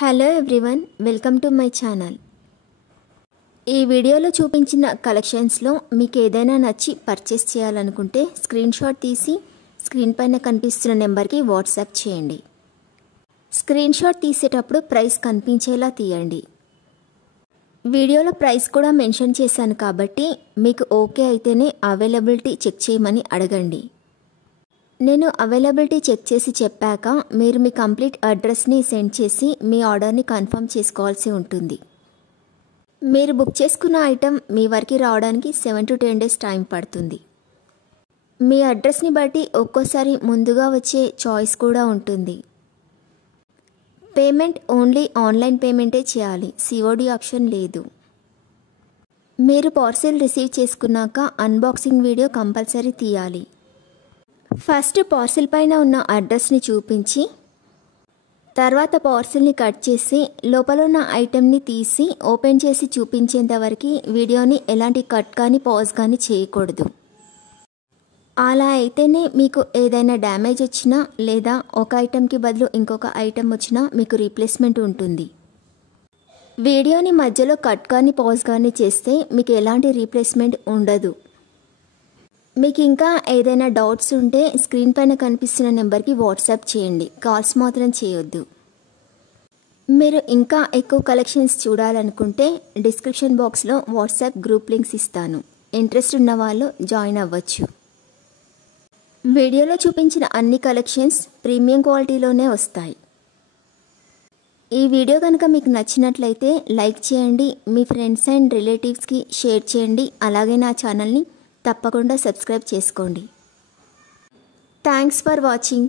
Hello everyone, welcome to my channel. ఈ వీడియోలో చూపించిన కలెక్షన్స్లో మీకు ఏదైనా నచ్చి పర్చేస్ చేయాలనుకుంటే స్క్రీన్ షాట్ తీసి స్క్రీన్ పైన కనిపిస్తున్న నెంబర్కి వాట్సాప్ చేయండి. స్క్రీన్ షాట్ తీసేటప్పుడు ప్రైస్ కనిపించేలా తీయండి. వీడియోలో ప్రైస్ కూడా మెన్షన్ చేశాను కాబట్టి మీకు ఓకే అయితేనే అవైలబిలిటీ చెక్ చేయమని అడగండి. నేను అవైలబిలిటీ చెక్ చేసి చెప్పాక మీరు మీ కంప్లీట్ అడ్రస్ని సెండ్ చేసి మీ ఆర్డర్ని కన్ఫర్మ్ చేసుకోవాల్సి ఉంటుంది. మీరు బుక్ చేసుకున్న ఐటెం మీ వరకు రావడానికి 7 to 10 days టైం పడుతుంది. మీ అడ్రస్ని బట్టి ఒక్కోసారి ముందుగా వచ్చే చాయిస్ కూడా ఉంటుంది. పేమెంట్ ఓన్లీ ఆన్లైన్ పేమెంటే చేయాలి, సిఓడి ఆప్షన్ లేదు. మీరు పార్సిల్ రిసీవ్ చేసుకున్నాక అన్బాక్సింగ్ వీడియో కంపల్సరీ తీయాలి. ఫస్ట్ పార్సిల్ పైన ఉన్న అడ్రస్ని చూపించి తర్వాత పార్సిల్ని కట్ చేసి లోపల ఉన్న ఐటెంని తీసి ఓపెన్ చేసి చూపించేంత వరకు వీడియోని ఎలాంటి కట్ కానీ పాజ్ కానీ చేయకూడదు. అలా అయితేనే మీకు ఏదైనా డ్యామేజ్ వచ్చినా లేదా ఒక ఐటెంకి బదులు ఇంకొక ఐటెం వచ్చినా మీకు రీప్లేస్మెంట్ ఉంటుంది. వీడియోని మధ్యలో కట్ కానీ పాజ్ కానీ చేస్తే మీకు ఎలాంటి రీప్లేస్మెంట్ ఉండదు. మీకు ఇంకా ఏదైనా డౌట్స్ ఉంటే స్క్రీన్ పైన కనిపిస్తున్న నెంబర్కి వాట్సాప్ చేయండి, కాల్స్ మాత్రం చేయొద్దు. మీరు ఇంకా ఎక్కువ కలెక్షన్స్ చూడాలనుకుంటే డిస్క్రిప్షన్ బాక్స్లో వాట్సాప్ గ్రూప్ లింక్స్ ఇస్తాను, ఇంట్రెస్ట్ ఉన్న వాళ్ళు జాయిన్ అవ్వచ్చు. వీడియోలో చూపించిన అన్ని కలెక్షన్స్ ప్రీమియం క్వాలిటీలోనే వస్తాయి. ఈ వీడియో కనుక మీకు నచ్చినట్లయితే లైక్ చేయండి, మీ ఫ్రెండ్స్ అండ్ రిలేటివ్స్కి షేర్ చేయండి. అలాగే నా ఛానల్ని తప్పకుండా సబ్స్క్రైబ్ చేసుకోండి. Thanks for watching.